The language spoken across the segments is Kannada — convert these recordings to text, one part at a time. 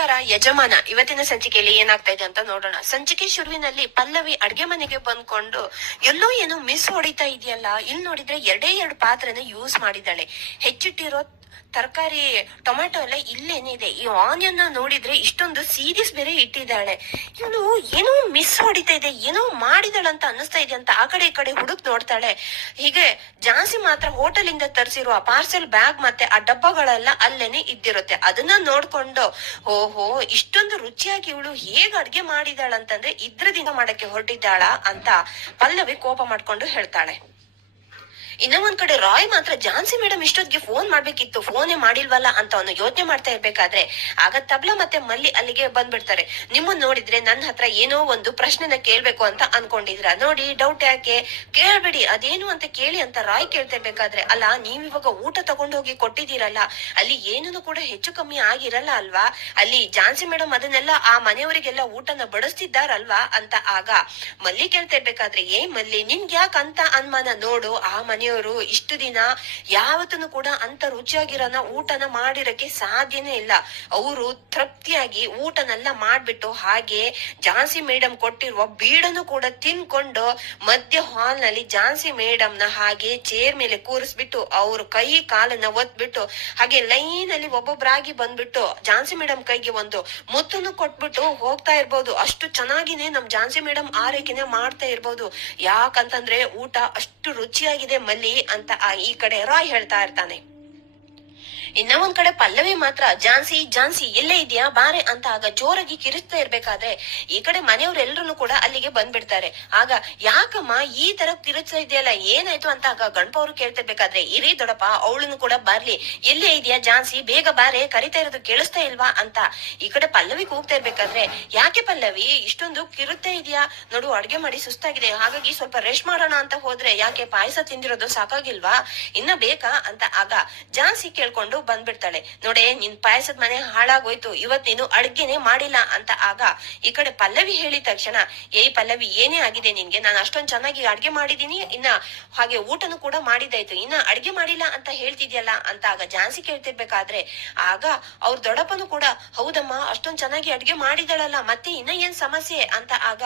ನಮಸ್ಕಾರ, ಯಜಮಾನ, ಇವತ್ತಿನ ಸಂಚಿಕೆಯಲ್ಲಿ ಏನಾಗ್ತಾ ಇದೆ ಅಂತ ನೋಡೋಣ. ಸಂಚಿಕೆ ಶುರುವಿನಲ್ಲಿ ಪಲ್ಲವಿ ಅಡ್ಗೆ ಮನೆಗೆ ಬಂದ್ಕೊಂಡು, ಎಲ್ಲೋ ಏನೋ ಮಿಸ್ ಹೊಡಿತಾ ಇದೆಯಲ್ಲ, ಇಲ್ಲಿ ನೋಡಿದ್ರೆ ಎರಡೇ ಎರಡು ಪಾತ್ರನ ಯೂಸ್ ಮಾಡಿದ್ದಾಳೆ. ಹೆಚ್ಚಿಟ್ಟಿರೋ ತರಕಾರಿ ಟೊಮೆಟೊ ಎಲ್ಲ ಇಲ್ಲೇನಿದೆ ಈ ಆನಿಯನ್ ನೋಡಿದ್ರೆ ಇಷ್ಟೊಂದು ಸೀರೀಸ್ ಬೇರೆ ಇಟ್ಟಿದ್ದಾಳೆ. ಇವಳು ಏನೋ ಮಿಸ್ ಹೊಡಿತಾ ಇದೆ, ಏನೋ ಮಾಡಿದಳಂತ ಅನ್ನಿಸ್ತಾ ಇದೆ ಅಂತ ಆ ಕಡೆ ಈ ಕಡೆ ಹುಡುಕ್ ನೋಡ್ತಾಳೆ. ಹೀಗೆ ಜಾನ್ಸಿ ಮಾತ್ರ ಹೋಟೆಲ್ ಇಂದ ತರಿಸಿರುವ ಪಾರ್ಸೆಲ್ ಬ್ಯಾಗ್ ಮತ್ತೆ ಆ ಡಬ್ಬಗಳೆಲ್ಲ ಅಲ್ಲೇನೆ ಇದ್ದಿರುತ್ತೆ. ಅದನ್ನ ನೋಡ್ಕೊಂಡು, ಓಹೋ, ಇಷ್ಟೊಂದು ರುಚಿಯಾಗಿ ಇವಳು ಹೇಗ್ ಅಡ್ಗೆ ಮಾಡಿದಾಳಂತಂದ್ರೆ ಇದ್ರದಿಂದ ಮಾಡಕ್ಕೆ ಹೊರಟಿದ್ದಾಳ ಅಂತ ಪಲ್ಲವಿ ಕೋಪ ಮಾಡ್ಕೊಂಡು ಹೇಳ್ತಾಳೆ. ಇನ್ನ ಒಂದ್ ಕಡೆ ರಾಯ್ ಮಾತ್ರ, ಜಾನ್ಸಿ ಮೇಡಮ್ ಇಷ್ಟೊತ್ತಿಗೆ ಫೋನ್ ಮಾಡ್ಬೇಕಿತ್ತು. ಫೋನೇ ಮಾಡಿಲ್ವಲ್ಲ ಅಂತ ಅವನು ಯೋಚನೆ ಮಾಡ್ತಾ ಇರ್ಬೇಕಾದ್ರೆ, ಆಗ ತಬ್ಲಾ ಮತ್ತೆ ಮಲ್ಲಿ ಅಲ್ಲಿಗೆ ಬಂದ್ಬಿಡ್ತಾರೆ. ನಿಮ್ಮನ್ನ ನೋಡಿದ್ರೆ ನನ್ನ ಹತ್ರ ಏನೋ ಒಂದು ಪ್ರಶ್ನೆನ ಕೇಳ್ಬೇಕು ಅಂತ ಅನ್ಕೊಂಡಿದ್ರ. ನೋಡಿ ಡೌಟ್ ಯಾಕೆ? ಕೇಳ್ಬೇಡಿ, ಅದೇನು ಅಂತ ಕೇಳಿ ಅಂತ ರಾಯ್ ಕೇಳ್ತಾ ಇರ್ಬೇಕಾದ್ರೆ ಅಲ್ಲ, ನೀವ್ ಇವಾಗ ಊಟ ತಗೊಂಡೋಗಿ ಕೊಟ್ಟಿದ್ದೀರಲ್ಲ, ಅಲ್ಲಿ ಏನೂ ಕೂಡ ಹೆಚ್ಚು ಕಮ್ಮಿ ಆಗಿರಲ್ಲ ಅಲ್ವಾ? ಅಲ್ಲಿ ಜಾನ್ಸಿ ಮೇಡಮ್ ಅದನ್ನೆಲ್ಲ ಆ ಮನೆಯವರಿಗೆಲ್ಲ ಊಟನ ಬಡಿಸ್ತಿದ್ದಾರಲ್ವಾ ಅಂತ ಆಗ ಮಲ್ಲಿ ಕೇಳ್ತಾ ಇರ್ಬೇಕಾದ್ರೆ ಏ ಮಲ್ಲಿ ನಿನ್ಗೆ ಯಾಕಂತ ಅನುಮಾನ ನೋಡು, ಆ ಮನೆಯವರು ಇಷ್ಟು ದಿನ ಯಾವತ್ತೂ ಕೂಡ ಅಂತ ರುಚಿಯಾಗಿರೋನ ಊಟನ ಮಾಡಿರಕ್ಕೆ ಸಾಧ್ಯನೇ ಇಲ್ಲ. ಅವರು ತೃಪ್ತಿಯಾಗಿ ಊಟನೆಲ್ಲ ಮಾಡ್ಬಿಟ್ಟು ಹಾಗೆ ಝಾನ್ಸಿ ಮೇಡಮ್ ಕೊಟ್ಟಿರುವ ಬೀಡನ್ನು ಕೂಡ ತಿನ್ಕೊಂಡು ಮಧ್ಯ ಹಾಲ್ನಲ್ಲಿ ಝಾನ್ಸಿ ಮೇಡಮ್ ಹಾಗೆ ಚೇರ್ ಮೇಲೆ ಕೂರಿಸ್ಬಿಟ್ಟು ಅವ್ರ ಕೈ ಕಾಲನ್ನ ಒತ್ಬಿಟ್ಟು ಹಾಗೆ ಲೈನ್ ಅಲ್ಲಿ ಒಬ್ಬೊಬ್ಬರಾಗಿ ಬಂದ್ಬಿಟ್ಟು ಝಾನ್ಸಿ ಮೇಡಮ್ ಕೈಗೆ ಒಂದು ಮುತ್ತನ್ನು ಕೊಟ್ಬಿಟ್ಟು ಹೋಗ್ತಾ ಇರ್ಬೋದು. ಅಷ್ಟು ಚೆನ್ನಾಗಿನೇ ನಮ್ ಝಾನ್ಸಿ ಮೇಡಮ್ ಆರೈಕೆನೆ ಮಾಡ್ತಾ ಇರ್ಬೋದು. ಯಾಕಂತಂದ್ರೆ ಊಟ ಅಷ್ಟು ರುಚಿಯಾಗಿದೆ. ಮಲ್ಲಿ ಅಂತ ಆ ಈ ಕಡೆ ರಾಯ್ ಹೇಳ್ತಾ ಇರ್ತಾನೆ. ಇನ್ನ ಒಂದ್ ಕಡೆ ಪಲ್ಲವಿ ಮಾತ್ರ, ಜಾನ್ಸಿ ಜಾನ್ಸಿ ಎಲ್ಲೇ ಇದೆಯಾ? ಬಾರೆ ಅಂತ ಆಗ ಜೋರಾಗಿ ಕಿರಿಸ್ತಾ ಇರ್ಬೇಕಾದ್ರೆ ಈ ಕಡೆ ಮನೆಯವರೆಲ್ಲರೂ ಕೂಡ ಅಲ್ಲಿಗೆ ಬಂದ್ಬಿಡ್ತಾರೆ. ಆಗ, ಯಾಕಮ್ಮ, ಈ ತರ ಕಿರಿಸ್ತಾ ಇದೆಯಲ್ಲ, ಏನಾಯ್ತು? ಅಂತ ಆಗ ಗಣಪ ಅವರು ಕೇಳ್ತಿರ್ಬೇಕಾದ್ರೆ, ಇರಿ ದೊಡಪ್ಪ, ಅವಳನ್ನು ಕೂಡ ಬರ್ಲಿ. ಎಲ್ಲೇ ಇದೆಯಾ, ಜಾನ್ಸಿ? ಬೇಗ ಬಾರೆ, ಕರಿತಾ ಇರೋದು ಕೇಳಿಸ್ತಾ ಇಲ್ವಾ? ಅಂತ ಈ ಕಡೆ ಪಲ್ಲವಿ ಕೂಗ್ತಾ ಇರ್ಬೇಕಾದ್ರೆ, ಯಾಕೆ ಪಲ್ಲವಿ? ಇಷ್ಟೊಂದು ಕಿರುತ್ತೆ ಇದೆಯಾ? ನೋಡು, ಅಡ್ಗೆ ಮಾಡಿ ಸುಸ್ತಾಗಿದೆ. ಹಾಗಾಗಿ ಸ್ವಲ್ಪ ರೆಸ್ಟ್ ಮಾಡೋಣ ಅಂತ ಹೋದ್ರೆ ಯಾಕೆ ಪಾಯಸ ತಿಂದಿರೋದು ಸಾಕಾಗಿಲ್ವಾ? ಇನ್ನ ಬೇಕಾ? ಅಂತ ಆಗ ಜಾನ್ಸಿ ಕೇಳ್ಕೊಂಡು ಬಂದ್ಬಿಡ್ತಾಳೆ. ನೋಡೆ, ನಿನ್ ಪಾಯಸದ ಮನೆ ಹಾಳಾಗೋಯ್ತು, ಇವತ್ ನೀನು ಅಡ್ಗೆನೆ ಮಾಡಿಲ್ಲ ಅಂತ ಆಗ ಈ ಕಡೆ ಪಲ್ಲವಿ ಹೇಳಿದ ತಕ್ಷಣ, ಏಯ್ ಪಲ್ಲವಿ, ಏನೇ ಆಗಿದೆ ನಿನ್ಗೆ? ನಾನು ಅಷ್ಟೊಂದ್ ಚೆನ್ನಾಗಿ ಅಡ್ಗೆ ಮಾಡಿದೀನಿ, ಇನ್ನ ಹಾಗೆ ಊಟನು ಕೂಡ ಮಾಡಿದಾಯ್ತು ಇನ್ನ ಅಡ್ಗೆ ಮಾಡಿಲ್ಲ ಅಂತ ಹೇಳ್ತಿದ್ಯಲ್ಲ? ಅಂತ ಆಗ ಜಾನ್ಸಿ ಕೇಳ್ತಿರ್ಬೇಕಾದ್ರೆ, ಆಗ ಅವ್ರ ದೊಡ್ಡಪ್ಪನು ಕೂಡ, ಹೌದಮ್ಮ, ಅಷ್ಟೊಂದ್ ಚೆನ್ನಾಗಿ ಅಡ್ಗೆ ಮಾಡಿದಳಲ್ಲ ಮತ್ತೆ ಇನ್ನ ಏನ್ ಸಮಸ್ಯೆ? ಅಂತ ಆಗ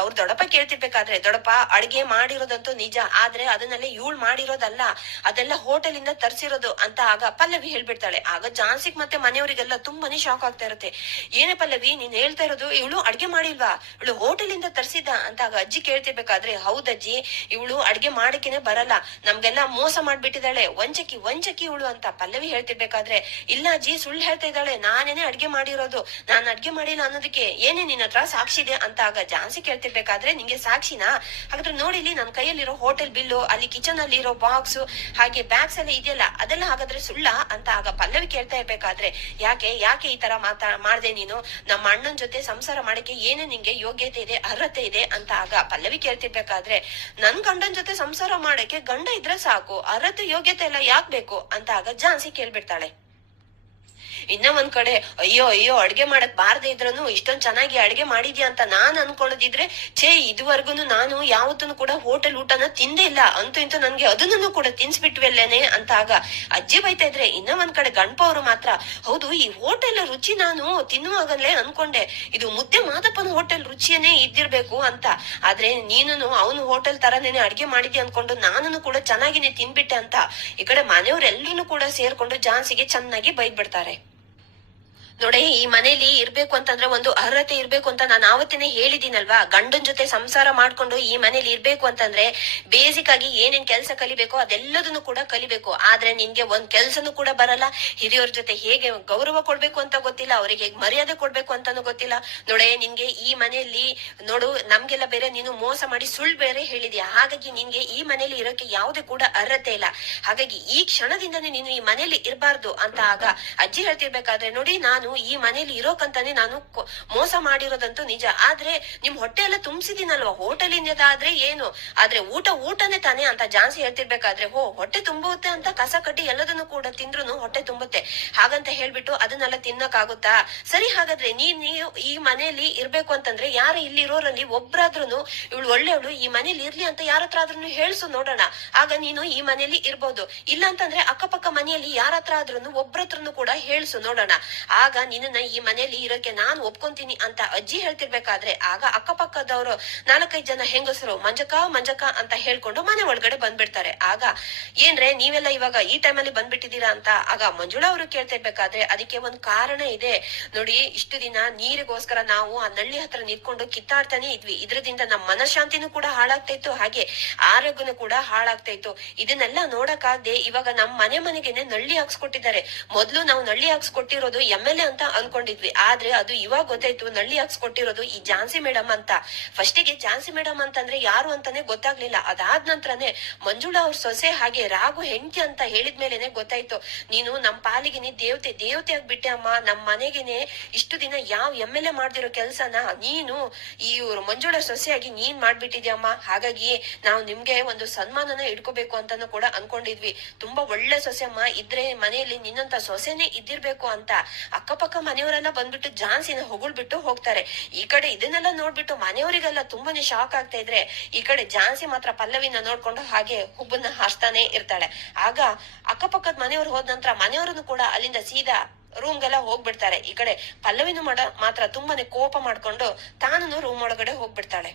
ಅವ್ರ ದೊಡ್ಡಪ್ಪ ಕೇಳ್ತಿರ್ಬೇಕಾದ್ರೆ, ದೊಡ್ಡಪ್ಪ, ಅಡ್ಗೆ ಮಾಡಿರೋದಂತೂ ನಿಜ, ಆದ್ರೆ ಅದನ್ನೆಲ್ಲ ಇವಳು ಮಾಡಿರೋದಲ್ಲ, ಅದೆಲ್ಲ ಹೋಟೆಲ್ ಇಂದ ತರ್ಸಿರೋದು, ಅಂತ ಆಗ ಪಲ್ಲವಿ ಹೇಳ್ಬಿಡ್ತಾಳೆ. ಆಗ ಜಾನ್ಸಿಗ್ ಮತ್ತೆ ಮನೆಯವರಿಗೆಲ್ಲ ತುಂಬಾನೇ ಶಾಕ್ ಆಗ್ತಾ ಇರುತ್ತೆ. ಏನೇ ಪಲ್ಲವಿ ನೀನ್ ಹೇಳ್ತಾ ಇರೋದು ಇವಳು ಅಡ್ಗೆ ಮಾಡಿಲ್ವಾ? ಇವಳು ಹೋಟೆಲ್ ಇಂದ ತರ್ಸಿದ್ದ ಅಂತ ಆಗ ಅಜ್ಜಿ ಕೇಳ್ತಿರ್ಬೇಕಾದ್ರೆ ಹೌದಜ್ಜಿ ಇವಳು ಅಡ್ಗೆ ಮಾಡಕ್ಕೆನೆ ಬರಲ್ಲ. ನಮ್ಗೆಲ್ಲ ಮೋಸ ಮಾಡ್ಬಿಟ್ಟಿದ್ದಾಳೆ. ವಂಚಕಿ ವಂಚಕಿ ಇವಳು ಅಂತ ಪಲ್ಲವಿ ಹೇಳ್ತಿರ್ಬೇಕಾದ್ರೆ, ಇಲ್ಲ ಅಜ್ಜಿ, ಸುಳ್ಳು ಹೇಳ್ತಾ ಇದ್ದಾಳೆ. ನಾನೇನೆ ಅಡ್ಗೆ ಮಾಡಿರೋದು. ನಾನ್ ಅಡ್ಗೆ ಮಾಡಿಲ್ಲ ಅನ್ನೋದಕ್ಕೆ ಏನೇ ನಿನ್ನ ಹತ್ರ ಸಾಕ್ಷಿ ಇದೆ? ಅಂತ ಆಗ ಜಾನ್ಸಿ ಕೇಳ್ತಿರ್ಬೇಕಾದ್ರೆ, ನಿಂಗೆ ಸಾಕ್ಷಿನಾ? ಹಾಗಾದ್ರೆ ನೋಡಿ ಇಲ್ಲಿ ನನ್ ಕೈಯಲ್ಲಿರೋ ಹೋಟೆಲ್ ಬಿಲ್ಲು, ಅಲ್ಲಿ ಕಿಚನ್ ಅಲ್ಲಿ ಇರೋ ಬಾಕ್ಸ್ ಹಾಗೆ ಬ್ಯಾಗ್ಸ್ ಎಲ್ಲ ಇದೆಯಲ್ಲ, ಅದೆಲ್ಲ ಹಾಗಾದ್ರೆ ಸುಳ್ಳ? ಅಂತ ಆಗ ಪಲ್ಲವಿ ಕೇಳ್ತಾ ಇರ್ಬೇಕಾದ್ರೆ, ಯಾಕೆ ಯಾಕೆ ಈ ತರ ಮಾತಾ, ಮಾಡ್ದೆ ನೀನು? ನಮ್ಮ ಅಣ್ಣನ್ ಜೊತೆ ಸಂಸಾರ ಮಾಡಕ್ಕೆ ಏನು ನಿಂಗೆ ಯೋಗ್ಯತೆ ಇದೆ, ಅರ್ಹತೆ ಇದೆ ಅಂತ ಆಗ ಪಲ್ಲವಿ ಕೇಳ್ತಿರ್ಬೇಕಾದ್ರೆ, ನನ್ ಗಂಡನ್ ಜೊತೆ ಸಂಸಾರ ಮಾಡಕ್ಕೆ ಗಂಡ ಇದ್ರೆ ಸಾಕು, ಅರ್ಹತೆ ಯೋಗ್ಯತೆ ಎಲ್ಲ ಯಾಕ್ ಬೇಕು? ಅಂತ ಆಗ ಜಾನ್ಸಿ ಕೇಳ್ಬಿಡ್ತಾಳೆ. ಇನ್ನ ಒಂದ್ ಕಡೆ, ಅಯ್ಯೋ ಅಯ್ಯೋ, ಅಡ್ಗೆ ಮಾಡಕ್ ಬಾರದೆ ಇದ್ರನು ಇಷ್ಟೊಂದ್ ಚೆನ್ನಾಗಿ ಅಡ್ಗೆ ಮಾಡಿದ್ಯಾ ಅಂತ ನಾನ್ ಅನ್ಕೊಳ್ಳೋದಿದ್ರೆ, ಛೇ ಇದುವರೆಗೂ ನಾನು ಯಾವತ್ತೂ ಕೂಡ ಹೋಟೆಲ್ ಊಟನ ತಿಂದೇ ಇಲ್ಲ. ಅಂತೂ ಇಂತೂ ನನ್ಗೆ ಅದನ್ನು ಕೂಡ ತಿನ್ಸ್ಬಿಟ್ವೆಲ್ಲೇನೆ ಅಂತ ಆಗ ಅಜ್ಜಿ ಬೈತಾ ಇದ್ರೆ ಇನ್ನ ಒಂದ್ ಕಡೆ ಗಣಪ ಅವರು ಮಾತ್ರ, ಹೌದು, ಈ ಹೋಟೆಲ್ ರುಚಿ ನಾನು ತಿನ್ನುವಾಗಲೇ ಅನ್ಕೊಂಡೆ, ಇದು ಮುದ್ದೆ ಮಾದಪ್ಪನ ಹೋಟೆಲ್ ರುಚಿಯನ್ನೇ ಇದ್ದಿರ್ಬೇಕು ಅಂತ. ಆದ್ರೆ ನೀನು ಅವನು ಹೋಟೆಲ್ ತರನೇನೆ ಅಡ್ಗೆ ಮಾಡಿದ್ಯಾ ಅನ್ಕೊಂಡು ನಾನು ಕೂಡ ಚೆನ್ನಾಗಿನೇ ತಿನ್ಬಿಟ್ಟೆ ಅಂತ. ಈ ಕಡೆ ಮನೆಯವರೆಲ್ಲರೂ ಕೂಡ ಸೇರ್ಕೊಂಡು ಜಾನ್ಸಿಗೆ ಚೆನ್ನಾಗಿ ಬೈದ್ಬಿಡ್ತಾರೆ. ನೋಡಿ, ಈ ಮನೇಲಿ ಇರ್ಬೇಕು ಅಂತಂದ್ರೆ ಒಂದು ಅರ್ಹತೆ ಇರ್ಬೇಕು ಅಂತ ನಾನು ಆವತ್ತೇನೆ ಹೇಳಿದೀನಲ್ವಾ ಗಂಡನ್ ಜೊತೆ ಸಂಸಾರ ಮಾಡ್ಕೊಂಡು ಈ ಮನೇಲಿ ಇರ್ಬೇಕು ಅಂತಂದ್ರೆ ಬೇಸಿಕ್ ಆಗಿ ಏನೇನ್ ಕೆಲಸ ಕಲಿಬೇಕು ಅದೆಲ್ಲದನ್ನು ಕೂಡ ಕಲಿಬೇಕು. ಆದ್ರೆ ನಿನ್ಗೆ ಒಂದ್ ಕೆಲ್ಸನು ಕೂಡ ಬರಲ್ಲ. ಹಿರಿಯವ್ರ ಜೊತೆ ಹೇಗೆ ಗೌರವ ಕೊಡ್ಬೇಕು ಅಂತ ಗೊತ್ತಿಲ್ಲ. ಅವ್ರಿಗೆ ಹೇಗೆ ಮರ್ಯಾದೆ ಕೊಡ್ಬೇಕು ಅಂತಾನು ಗೊತ್ತಿಲ್ಲ. ನೋಡೆ, ನಿನ್ಗೆ ಈ ಮನೆಯಲ್ಲಿ ನೋಡು, ನಮ್ಗೆಲ್ಲ ಬೇರೆ ನೀನು ಮೋಸ ಮಾಡಿ ಸುಳ್ಳು ಬೇರೆ ಹೇಳಿದ್ಯಾ? ಹಾಗಾಗಿ ನಿನ್ಗೆ ಈ ಮನೇಲಿ ಇರೋಕೆ ಯಾವುದೇ ಕೂಡ ಅರ್ಹತೆ ಇಲ್ಲ. ಹಾಗಾಗಿ ಈ ಕ್ಷಣದಿಂದನೇ ನೀನು ಈ ಮನೇಲಿ ಇರಬಾರ್ದು ಅಂತ ಆಗ ಅಜ್ಜಿ ಹೇಳ್ತಿರ್ಬೇಕಾದ್ರೆ, ನೋಡಿ, ನಾನು ಈ ಮನೇಲಿ ಇರೋಕಂತಾನೆ ನಾನು ಮೋಸ ಮಾಡಿರೋದಂತೂ ನಿಜ. ಆದ್ರೆ ನಿಮ್ ಹೊಟ್ಟೆ ಎಲ್ಲ ತುಂಬಿಸಿದೀನಲ್ವಾ? ಹೋಟೆಲ್ ಆದ್ರೆ ಏನು? ಆದ್ರೆ ಊಟ ಊಟನೇ ತಾನೇ ಅಂತ ಜಾನ್ಸಿ ಹೇಳ್ತಿರ್ಬೇಕಾದ್ರೆ, ಹೋ, ಹೊಟ್ಟೆ ತುಂಬುತ್ತೆ ಅಂತ ಕಸ ಕಟ್ಟಿ ಎಲ್ಲದನ್ನು ಕೂಡ ತಿಂದ್ರು ಹೊಟ್ಟೆ ತುಂಬುತ್ತೆ. ಹಾಗಂತ ಹೇಳ್ಬಿಟ್ಟು ಅದನ್ನೆಲ್ಲ ತಿನ್ನಕ್ಕಾಗುತ್ತಾ? ಸರಿ, ಹಾಗಾದ್ರೆ ನೀನ್ ನೀವು ಈ ಮನೆಯಲ್ಲಿ ಇರ್ಬೇಕು ಅಂತಂದ್ರೆ ಯಾರು ಇಲ್ಲಿರೋರಲ್ಲಿ ಒಬ್ರಾದ್ರೂ ಇವಳು ಒಳ್ಳೆಯವಳು, ಈ ಮನೇಲಿ ಇರ್ಲಿ ಅಂತ ಯಾರ ಹತ್ರ ಆದ್ರೂ ಹೇಳ್ಸು ನೋಡೋಣ. ಆಗ ನೀನು ಈ ಮನೇಲಿ ಇರ್ಬೋದು. ಇಲ್ಲ ಅಂತಂದ್ರೆ ಅಕ್ಕಪಕ್ಕ ಮನೆಯಲ್ಲಿ ಯಾರ ಹತ್ರ ಆದ್ರೂ ಒಬ್ರತ್ರನು ಕೂಡ ಹೇಳ್ಸು ನೋಡೋಣ. ಆಗ ಆಗ ನಿನ್ನ ಈ ಮನೆಯಲ್ಲಿ ಇರೋಕೆ ನಾನು ಒಪ್ಕೊಂತೀನಿ ಅಂತ ಅಜ್ಜಿ ಹೇಳ್ತಿರ್ಬೇಕಾದ್ರೆ ಆಗ ಅಕ್ಕಪಕ್ಕದವರು ನಾಲ್ಕೈದು ಜನ ಹೆಂಗಸರು ಮಂಜಕ ಮಂಜಕ ಅಂತ ಹೇಳ್ಕೊಂಡು ಮನೆ ಒಳಗಡೆ ಬಂದ್ಬಿಡ್ತಾರೆ. ಆಗ ಏನ್ರೆ, ನೀವೆಲ್ಲ ಇವಾಗ ಈ ಟೈಮಲ್ಲಿ ಬಂದ್ಬಿಟ್ಟಿದ್ದೀರಾ ಅಂತ ಆಗ ಮಂಜುಳಾ ಅವರು ಕೇಳ್ತಿರ್ಬೇಕಾದ್ರೆ ಅದಕ್ಕೆ ಒಂದ್ ಕಾರಣ ಇದೆ. ನೋಡಿ, ಇಷ್ಟು ದಿನ ನೀರಿಗೋಸ್ಕರ ನಾವು ಆ ನಳ್ಳಿ ಹತ್ರ ನಿಂತ್ಕೊಂಡು ಕಿತ್ತಾಡ್ತಾನೆ ಇದ್ವಿ. ಇದರಿಂದ ನಮ್ಮ ಮನಶಾಂತಿನೂ ಕೂಡ ಹಾಳಾಗ್ತಾ ಇತ್ತು, ಹಾಗೆ ಆರೋಗ್ಯನೂ ಕೂಡ ಹಾಳಾಗ್ತಾ ಇತ್ತು. ಇದನ್ನೆಲ್ಲ ನೋಡಕ್ಕಾಗದೆ ಇವಾಗ ನಮ್ ಮನೆ ಮನೆಗೆನೆ ನಳ್ಳಿ ಹಾಕ್ಸ್ಕೊಟ್ಟಿದ್ದಾರೆ. ಮೊದ್ಲು ನಾವು ನಳ್ಳಿ ಹಾಕ್ಸ್ಕೊಟ್ಟಿರೋದು ಎಂ ಎಲ್ ಎ ಅಂತ ಅನ್ಕೊಂಡಿದ್ವಿ. ಆದ್ರೆ ಅದು ಇವಾಗ ಗೊತ್ತಾಯ್ತು, ನಳ್ಳಿ ಹಾಕ್ಸ್ಕೊಟ್ಟಿರೋದು ಈ ಝಾನ್ಸಿ ಮೇಡಮ್ ಅಂತ. ಫಸ್ಟಿಗೆ ಝಾನ್ಸಿ ಮೇಡಮ್ ಅಂತಂದ್ರೆ ಯಾರು ಅಂತಾನೆ ಗೊತ್ತಾಗ್ಲಿಲ್ಲ. ಅದಾದ ನಂತರನೇ ಮಂಜುಳಾ ಅವ್ರ ಸೊಸೆ ಹಾಗೆ ರಾಗು ಹೆಂಡತಿ ಅಂತ ಹೇಳಿದ್ಮೇಲೆನೆ ಗೊತ್ತಾಯ್ತು. ನೀನು ನಮ್ ಪಾಲಿಗೆನೆ ದೇವತೆ ದೇವತೆ ಆಗ್ಬಿಟ್ಟೆ ಅಮ್ಮ. ನಮ್ ಮನೆಗೆನೆ ಇಷ್ಟು ದಿನ ಯಾವ ಎಂ ಎಲ್ ಎ ಮಾಡ್ದಿರೋ ಕೆಲ್ಸನ ನೀನು ಈ ಮಂಜುಳಾ ಸೊಸೆಯಾಗಿ ನೀನ್ ಮಾಡ್ಬಿಟ್ಟಿದ್ಯಮ್ಮ ಹಾಗಾಗಿ ನಾವು ನಿಮ್ಗೆ ಒಂದು ಸನ್ಮಾನನ ಇಟ್ಕೋಬೇಕು ಅಂತಾನು ಕೂಡ ಅನ್ಕೊಂಡಿದ್ವಿ. ತುಂಬಾ ಒಳ್ಳೆ ಸೊಸೆ ಅಮ್ಮ. ಇದ್ರೆ ಮನೆಯಲ್ಲಿ ನಿನ್ನಂತ ಸೊಸೆನೆ ಇದ್ದಿರ್ಬೇಕು ಅಂತ. ಅಕ್ಕಪಕ್ಕ ಮನೆಯವರೆಲ್ಲ ಬಂದ್ಬಿಟ್ಟು ಜಾನ್ಸಿನ ಹೊಗಳ್ಬಿಟ್ಟು ಹೋಗ್ತಾರೆ. ಈ ಕಡೆ ಇದನ್ನೆಲ್ಲ ನೋಡ್ಬಿಟ್ಟು ಮನೆಯವರಿಗೆಲ್ಲ ತುಂಬಾನೇ ಶಾಕ್ ಆಗ್ತಾ ಇದ್ರೆ ಈ ಕಡೆ ಜಾನ್ಸಿ ಮಾತ್ರ ಪಲ್ಲವಿನ ನೋಡ್ಕೊಂಡು ಹಾಗೆ ಹುಬ್ಬನ್ನ ಹಾಸ್ತಾನೆ ಇರ್ತಾಳೆ. ಆಗ ಅಕ್ಕಪಕ್ಕದ ಮನೆಯವ್ರು ಹೋದ ನಂತರ ಮನೆಯವರನ್ನು ಕೂಡ ಅಲ್ಲಿಂದ ಸೀದಾ ರೂಮ್ಗೆಲ್ಲ ಹೋಗ್ಬಿಡ್ತಾರೆ. ಈ ಕಡೆ ಪಲ್ಲವಿನ ಮಾಡ, ಮಾತ್ರ ತುಂಬಾನೇ ಕೋಪ ಮಾಡ್ಕೊಂಡು ತಾನು ರೂಮ್ ಒಳಗಡೆ ಹೋಗ್ಬಿಡ್ತಾಳೆ.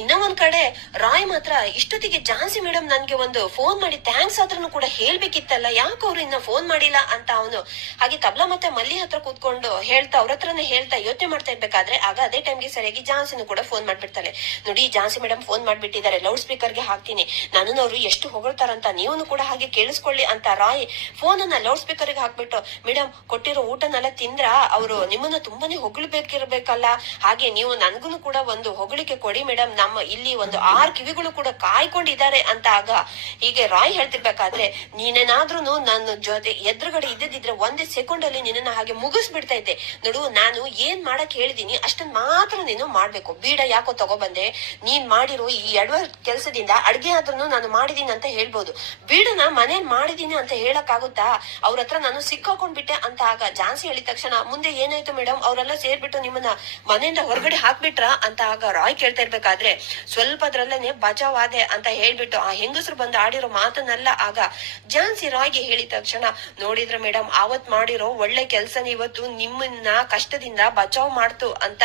ಇನ್ನ ಒಂದ್ ಕಡೆ ರಾಯ್ ಮಾತ್ರ ಇಷ್ಟೊತ್ತಿಗೆ ಝಾನ್ಸಿ ಮೇಡಮ್ ನನ್ಗೆ ಒಂದು ಫೋನ್ ಮಾಡಿ ಥ್ಯಾಂಕ್ಸ್ ಆದ್ರೂ ಕೂಡ ಹೇಳ್ಬೇಕಿತ್ತಲ್ಲ, ಯಾಕೆ ಅವ್ರು ಇನ್ನ ಫೋನ್ ಮಾಡಿಲ್ಲ ಅಂತ ಅವನು. ಹಾಗೆ ತಬ್ಲಾ ಮತ್ತೆ ಮಲ್ಲಿ ಹತ್ರ ಕೂತ್ಕೊಂಡು ಹೇಳ್ತಾ ಅವ್ರ ಹತ್ರನೇ ಹೇಳ್ತಾ ಯೋಚನೆ ಮಾಡ್ತಾ ಇರ್ಬೇಕಾದ್ರೆ ಆಗ ಅದೇ ಟೈಮ್ಗೆ ಸರಿಯಾಗಿ ಜಾನ್ಸಿನೂ ಕೂಡ ಫೋನ್ ಮಾಡ್ಬಿಡ್ತಾಳೆ. ನೋಡಿ ಜಾನ್ಸಿ ಮೇಡಮ್ ಫೋನ್ ಮಾಡ್ಬಿಟ್ಟಿದ್ದಾರೆ ಲೌಡ್ ಸ್ಪೀಕರ್ಗೆ ಹಾಕ್ತೀನಿ. ನನ್ನನ್ನು ಅವರು ಎಷ್ಟು ಹೊಗಳ್ತಾರಂತ ನೀವು ಕೂಡ ಹಾಗೆ ಕೇಳಿಸ್ಕೊಳ್ಳಿ ಅಂತ ರಾಯ್ ಫೋನ್ ಅನ್ನ ಲೌಡ್ ಸ್ಪೀಕರ್ಗೆ ಹಾಕ್ಬಿಟ್ಟು, ಮೇಡಮ್, ಕೊಟ್ಟಿರೋ ಊಟನೆಲ್ಲ ತಿಂದ್ರ? ಅವರು ನಿಮ್ಮನ್ನ ತುಂಬಾನೇ ಹೊಗಳ್ಬೇಕಿರ್ಬೇಕಲ್ಲ. ಹಾಗೆ ನೀವು ನನ್ಗೂ ಕೂಡ ಒಂದು ಹೊಗಳಿಕೆ ಕೊಡಿ ಮೇಡಮ್ ನಮ್ಮ ಇಲ್ಲಿ ಒಂದು ಆರ್ ಕಿವಿಗಳು ಕೂಡ ಕಾಯ್ಕೊಂಡಿದ್ದಾರೆ ಅಂತ ಆಗ ಹೀಗೆ ರಾಯ್ ಹೇಳ್ತಿರ್ಬೇಕಾದ್ರೆ ನೀನೇನಾದ್ರೂ ನನ್ನ ಜೊತೆ ಎದುರುಗಡೆ ಇದ್ದಿದ್ರೆ ಒಂದೇ ಸೆಕೆಂಡ್ ಅಲ್ಲಿ ನಿನ್ನ ಹಾಗೆ ಮುಗಿಸ್ಬಿಡ್ತಾ ಇದ್ದೆ ನೋಡು, ನಾನು ಏನ್ ಮಾಡಕ್ ಹೇಳಿದೀನಿ ಅಷ್ಟನ್ ಮಾತ್ರ ನೀನು ಮಾಡ್ಬೇಕು. ಬೀಡ ಯಾಕೋ ತಗೊಬಂದೆ, ನೀನ್ ಮಾಡಿರೋ ಈ ಎಡವ ಕೆಲಸದಿಂದ ಅಡ್ಗೆ ಆದ್ರೂ ನಾನು ಮಾಡಿದೀನಿ ಅಂತ ಹೇಳ್ಬೋದು. ಬೀಡನ ಮನೆ ಮಾಡಿದೀನಿ ಅಂತ ಹೇಳಕ್ ಆಗುತ್ತಾ ಅವ್ರ ಹತ್ರ ನಾನು ಸಿಕ್ಕಾಕೊಂಡ್ಬಿಟ್ಟೆ ಅಂತ ಆಗ ಜಾನ್ಸಿ ಹೇಳಿದ ತಕ್ಷಣ, ಮುಂದೆ ಏನಾಯ್ತು ಮೇಡಮ್ ಅವರೆಲ್ಲ ಸೇರ್ಬಿಟ್ಟು ನಿಮ್ಮನ್ನ ಮನೆಯಿಂದ ಹೊರಗಡೆ ಹಾಕ್ಬಿಟ್ರ? ಅಂತ ಆಗ ರಾಯ್ ಕೇಳ್ತಾ ಇರ್ಬೇಕಾದ್ರೆ ಸ್ವಲ್ಪದ್ರಲ್ಲೇನೆ ಬಚಾವ್ ಆದೆ ಅಂತ ಹೇಳ್ಬಿಟ್ಟು ಆ ಹೆಂಗಸರು ಬಂದು ಆಡಿರೋ ಮಾತನ್ನೆಲ್ಲ. ಆಗ ಜಾನ್ಸಿ ರಾಯ್ಗೆ ಹೇಳಿದ ತಕ್ಷಣ, ನೋಡಿದ್ರ ಮೇಡಮ್, ಆವತ್ ಮಾಡಿರೋ ಒಳ್ಳೆ ಕೆಲ್ಸನ ಇವತ್ತು ನಿಮ್ಮನ್ನ ಕಷ್ಟದಿಂದ ಬಚಾವ್ ಮಾಡ್ತು ಅಂತ.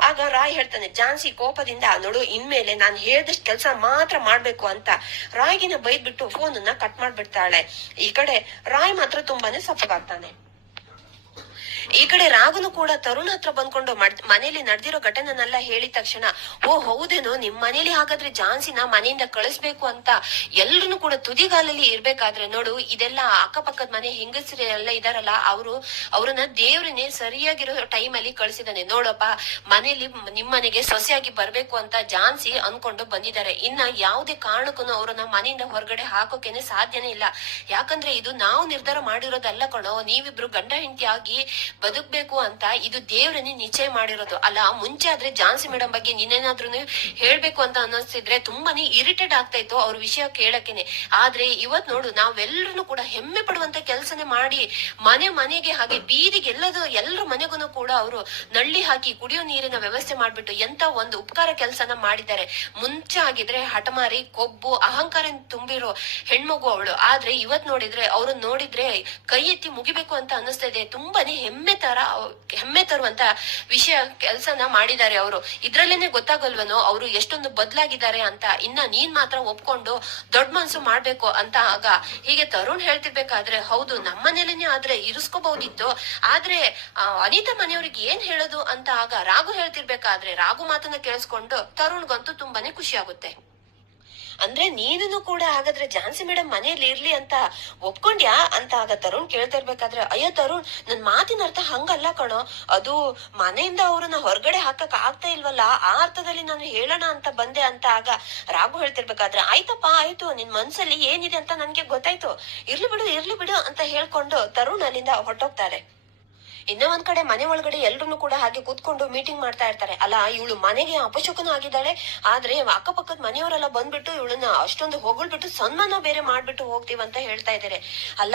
ಆಗ ರಾಯ್ ಹೇಳ್ತಾನೆ ಜಾನ್ಸಿ ಕೋಪದಿಂದ, ನೋಡು, ಇನ್ಮೇಲೆ ನಾನು ಹೇಳ್ದಷ್ಟು ಕೆಲಸ ಮಾತ್ರ ಮಾಡ್ಬೇಕು ಅಂತ. ರಾಯ್ಗಿನ ಬೈದ್ಬಿಟ್ಟು ಫೋನ್ ಅನ್ನ ಕಟ್ ಮಾಡ್ಬಿಡ್ತಾಳೆ. ಈ ಕಡೆ ರಾಯ್ ಮಾತ್ರ ತುಂಬಾನೇ ಸಪ್ಪಗಾಗ್ತಾನೆ ಈ ಕಡೆ ರಾಗುನು ಕೂಡ ತರುಣ್ ಹತ್ರ ಬಂದ್ಕೊಂಡು ಮನೇಲಿ ನಡೆದಿರೋ ಘಟನೆನೆಲ್ಲ ಹೇಳಿದ ತಕ್ಷಣ, ಓ, ಹೌದೇನೋ, ನಿಮ್ ಮನೇಲಿ ಹಾಗಾದ್ರೆ ಜಾನ್ಸಿನ ಮನೆಯಿಂದ ಕಳಿಸ್ಬೇಕು ಅಂತ ಎಲ್ರು ಕೂಡ ತುದಿಗಾಲಲ್ಲಿ ಇರ್ಬೇಕಾದ್ರೆ ನೋಡು, ಇದೆಲ್ಲ ಅಕ್ಕಪಕ್ಕದ ಮನೆ ಎಲ್ಲ ಇದಾರಲ್ಲ, ಅವರು ಅವ್ರನ್ನ ದೇವ್ರನ್ನೇ ಸರಿಯಾಗಿರೋ ಟೈಮ್ ಅಲ್ಲಿ ಕಳಿಸಿದಾನೆ. ನೋಡಪ್ಪ, ಮನೇಲಿ ನಿಮ್ಮನೆಗೆ ಸೊಸೆಯಾಗಿ ಬರ್ಬೇಕು ಅಂತ ಜಾನ್ಸಿ ಅನ್ಕೊಂಡು ಬಂದಿದ್ದಾರೆ. ಇನ್ನ ಯಾವುದೇ ಕಾರಣಕ್ಕೂ ಅವ್ರನ್ನ ಮನೆಯಿಂದ ಹೊರಗಡೆ ಹಾಕೋಕೆನೆ ಸಾಧ್ಯನೇ ಇಲ್ಲ. ಯಾಕಂದ್ರೆ ಇದು ನಾವು ನಿರ್ಧಾರ ಮಾಡಿರೋದಲ್ಲ ಕಣೋ, ನೀವಿಬ್ರು ಗಂಡ ಹೆಂಡತಿ ಆಗಿ ಬದುಕ್ಬೇಕು ಅಂತ ಇದು ದೇವ್ರನ್ನೇ ನಿಶ್ಚಯ ಮಾಡಿರೋದು. ಅಲ್ಲ, ಮುಂಚೆ ಆದ್ರೆ ಜಾನ್ಸಿ ಮೇಡಮ್ ಬಗ್ಗೆ ನೀನೇನಾದ್ರೂ ಹೇಳ್ಬೇಕು ಅಂತ ಅನ್ನಿಸ್ತಿದ್ರೆ ತುಂಬಾನೇ ಇರಿಟೇಟ್ ಆಗ್ತಾ ಇತ್ತು ಅವ್ರ ವಿಷಯ ಕೇಳಕ್ಕೇನೆ. ಆದ್ರೆ ಇವತ್ ನೋಡು ನಾವೆಲ್ಲರೂ ಕೂಡ ಹೆಮ್ಮೆ ಪಡುವಂತ ಕೆಲಸನೇ ಮಾಡಿ, ಮನೆ ಮನೆಗೆ ಹಾಗೆ ಬೀದಿಗೆ ಎಲ್ಲದು ಎಲ್ಲರ ಮನೆಗೂ ಕೂಡ ಅವರು ನಳ್ಳಿ ಹಾಕಿ ಕುಡಿಯೋ ನೀರಿನ ವ್ಯವಸ್ಥೆ ಮಾಡ್ಬಿಟ್ಟು ಎಂತ ಒಂದು ಉಪಕಾರ ಕೆಲಸನ ಮಾಡಿದ್ದಾರೆ. ಮುಂಚೆ ಆಗಿದ್ರೆ ಹಠಮಾರಿ ಕೊಬ್ಬು ಅಹಂಕಾರ ತುಂಬಿರೋ ಹೆಣ್ಮಗು ಅವಳು. ಆದ್ರೆ ಇವತ್ ನೋಡಿದ್ರೆ ಅವ್ರನ್ನ ನೋಡಿದ್ರೆ ಕೈ ಎತ್ತಿ ಮುಗಿಬೇಕು ಅಂತ ಅನ್ನಿಸ್ತಾ ಇದೆ. ತುಂಬಾನೇ ಹೆಮ್ಮೆ ತರ ಅವ್- ಹೆಮ್ಮೆ ತರುವಂತ ವಿಷಯ ಕೆಲ್ಸನ ಮಾಡಿದ್ದಾರೆ ಅವರು. ಇದ್ರಲ್ಲೇನೆ ಗೊತ್ತಾಗಲ್ವನೋ, ಅವರು ಎಷ್ಟೊಂದು ಬದಲಾಗಿದ್ದಾರೆ ಅಂತ. ಇನ್ನ ನೀನ್ ಮಾತ್ರ ಒಪ್ಕೊಂಡು ದೊಡ್ಡ ಮನ್ಸು ಮಾಡ್ಬೇಕು ಅಂತ ಆಗ. ಹೀಗೆ ತರುಣ್ ಹೇಳ್ತಿರ್ಬೇಕಾದ್ರೆ, ಹೌದು ನಮ್ಮನೇಲೇನೆ ಆದ್ರೆ ಇರಿಸ್ಕೋಬಹುದಿತ್ತು. ಆದ್ರೆ ಅನಿತಾ ಮನೆಯವ್ರಿಗೆ ಏನ್ ಹೇಳೋದು ಅಂತ ಆಗ ರಾಘು ಹೇಳ್ತಿರ್ಬೇಕಾದ್ರೆ, ರಾಘು ಮಾತನ್ನ ಕೇಳಿಸ್ಕೊಂಡು ತರುಣ್ಗಂತೂ ತುಂಬಾನೇ ಖುಷಿ ಆಗುತ್ತೆ ಅಂದ್ರೆ ನೀನು ಕೂಡ ಹಾಗಾದ್ರೆ ಝಾನ್ಸಿ ಮೇಡಮ್ ಮನೇಲಿ ಇರ್ಲಿ ಅಂತ ಒಪ್ಕೊಂಡ್ಯಾ ಅಂತ ಆಗ ತರುಣ್ ಕೇಳ್ತಾ ಇರ್ಬೇಕಾದ್ರೆ, ಅಯ್ಯೋ ತರುಣ್, ನನ್ ಮಾತಿನ ಅರ್ಥ ಹಂಗಲ್ಲ ಕಣೋ. ಅದು ಮನೆಯಿಂದ ಅವ್ರನ್ನ ಹೊರಗಡೆ ಹಾಕಕ್ ಆಗ್ತಾ ಇಲ್ವಲ್ಲ? ಆ ಅರ್ಥದಲ್ಲಿ ನಾನು ಹೇಳೋಣ ಅಂತ ಬಂದೆ ಅಂತ ಆಗ ರಾಘು ಹೇಳ್ತಿರ್ಬೇಕಾದ್ರೆ, ಆಯ್ತಪ್ಪ, ಆಯ್ತು, ನಿನ್ ಮನ್ಸಲ್ಲಿ ಏನಿದೆ ಅಂತ ನನ್ಗೆ ಗೊತ್ತಾಯ್ತು. ಇರ್ಲಿ ಬಿಡು ಇರ್ಲಿ ಬಿಡು ಅಂತ ಹೇಳ್ಕೊಂಡು ತರುಣ್ ಅಲ್ಲಿಂದ ಹೊರಟೋಗ್ತಾರೆ. ಇನ್ನೂ ಒಂದ್ ಕಡೆ ಮನೆ ಒಳಗಡೆ ಎಲ್ರು ಕೂಡ ಹಾಗೆ ಕೂತ್ಕೊಂಡು ಮೀಟಿಂಗ್ ಮಾಡ್ತಾ ಇರ್ತಾರೆ. ಅಲ್ಲ, ಇವಳು ಮನೆಗೆ ಅಪಶಕುನ ಆಗಿದ್ದಾಳೆ. ಆದ್ರೆ ಅಕ್ಕಪಕ್ಕದ ಮನೆಯವರೆಲ್ಲ ಬಂದ್ಬಿಟ್ಟು ಇವಳನ್ನ ಅಷ್ಟೊಂದು ಹೊಗಳ್ಬಿಟ್ಟು ಸನ್ಮಾನ ಬೇರೆ ಮಾಡ್ಬಿಟ್ಟು ಹೋಗ್ತೀವಂತ ಹೇಳ್ತಾ ಇದಾರೆ. ಅಲ್ಲ,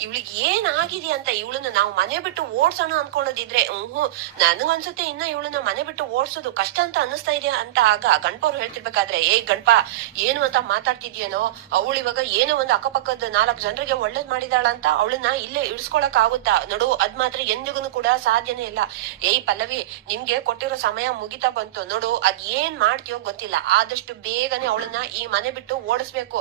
ಇವಳಿಗೆ ಏನ್ ಆಗಿದೆ ಅಂತ ಇವಳನ್ನ ನಾವು ಮನೆ ಬಿಟ್ಟು ಓಡ್ಸೋಣ ಅನ್ಕೊಳ್ಳೋದಿದ್ರೆ, ಹ್ಮ್, ನನಗನ್ಸುತ್ತೆ ಇನ್ನ ಇವಳನ್ನ ಮನೆ ಬಿಟ್ಟು ಓಡ್ಸೋದು ಕಷ್ಟ ಅಂತ ಅನ್ನಿಸ್ತಾ ಇದೆ ಅಂತ ಆಗ ಗಣಪ ಅವ್ರು ಹೇಳ್ತಿರ್ಬೇಕಾದ್ರೆ, ಏ, ಗಣಪ, ಏನು ಅಂತ ಮಾತಾಡ್ತಿದ್ಯೇನೋ? ಅವಳು ಇವಾಗ ಏನೋ ಒಂದು ಅಕ್ಕಪಕ್ಕದ ನಾಲ್ಕು ಜನರಿಗೆ ಒಳ್ಳೇದ್ ಮಾಡಿದಾಳ ಅಂತ ಅವಳನ್ನ ಇಲ್ಲೇ ಇಡ್ಸ್ಕೊಳಕ್ ಆಗುತ್ತಾ ನೋಡು, ಅದ್ ಮಾತ್ರ ಎಂದಿಗೂ ಕೂಡ ಸಾಧ್ಯನೇ ಇಲ್ಲ. ಏಯ್ ಪಲ್ಲವಿ, ನಿಮ್ಗೆ ಕೊಟ್ಟಿರೋ ಸಮಯ ಮುಗಿತಾ ಬಂತು. ನೋಡು, ಅದ್ ಏನ್ ಮಾಡ್ತೀಯೋ ಗೊತ್ತಿಲ್ಲ. ಆದಷ್ಟು ಬೇಗನೆ ಅವಳನ್ನ ಈ ಮನೆ ಬಿಟ್ಟು ಓಡಿಸ್ಬೇಕು.